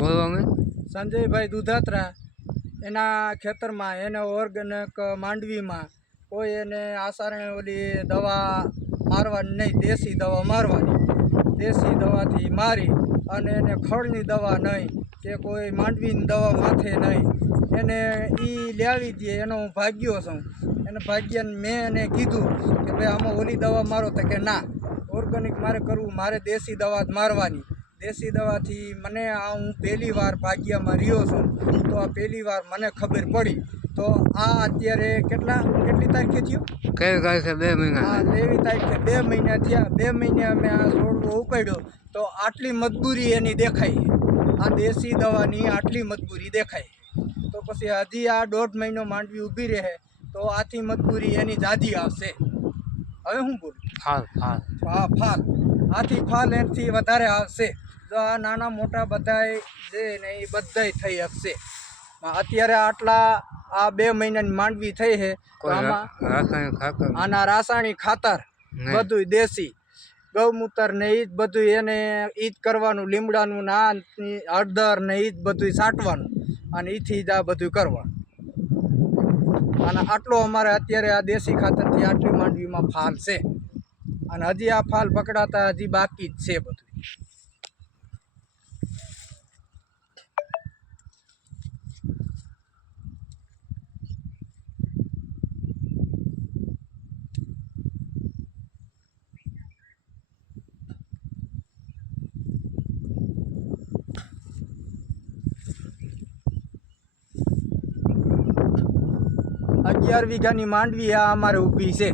બોલો અમે સંજયભાઈ દુધાત્રા એના ખેતરમાં એને ઓર્ગેનિક માંડવીમાં કોઈ એને આસારણે ઓલી દવા મારવાની નહીં, દેશી દવા મારવાની, દેશી દવાથી મારી અને એને ખળની દવા નહીં કે કોઈ માંડવીની દવા માથે નહીં, એને એ લેવી દે એનો હું ભાગ્યો છું. એને ભાગ્યને મેં એને કીધું કે ભાઈ આમાં ઓલી દવા મારો, તો કે ના, ઓર્ગેનિક મારે કરવું, મારે દેશી દવા જ મારવાની. દેશી દવાથી મને આ હું પહેલી વાર ભાગ્યમાં રહ્યો છું, તો આ પહેલી વાર મને ખબર પડી. તો આ અત્યારે કેટલી તારીખે થયું? કઈ તારીખે? 2 મહિના. હા, 23 તારીખે 2 મહિના થયા. 2 મહિને અમે આ છોડવો ઉપાડ્યો તો આટલી મજબૂરી એની દેખાય, આ દેશી દવાની આટલી મજબૂરી દેખાય. તો પછી હજી આ 1.5 મહિનો માંડવી ઊભી રહે તો આથી મજબૂરી એની જાજી આવશે. હવે હું બોલું? ફાલ. હા, ફાલ. આથી ફાલ એનાથી વધારે આવશે. જો આ નાના મોટા બધાય જે ને એ બધાય થઈ શકશે. અત્યારે આટલા આ 2 મહિનાની માંડવી થઈ છે તો આમાં આના રાસાયણિક ખાતર બધું દેશી ગૌમૂત્ર ને એ જ બધું એને એ જ કરવાનું, લીમડાનું ના હળદર ને એ જ બધું છાંટવાનું અને એથી જ આ બધું કરવાનું. અને આટલો અમારે અત્યારે આ દેશી ખાતરથી આટલી માંડવીમાં ફાલ છે અને હજી આ ફાલ પકડાતા હજી બાકી જ છે બધું. અગિયાર વીઘાની માંડવી આ અમારે ઊભી છે.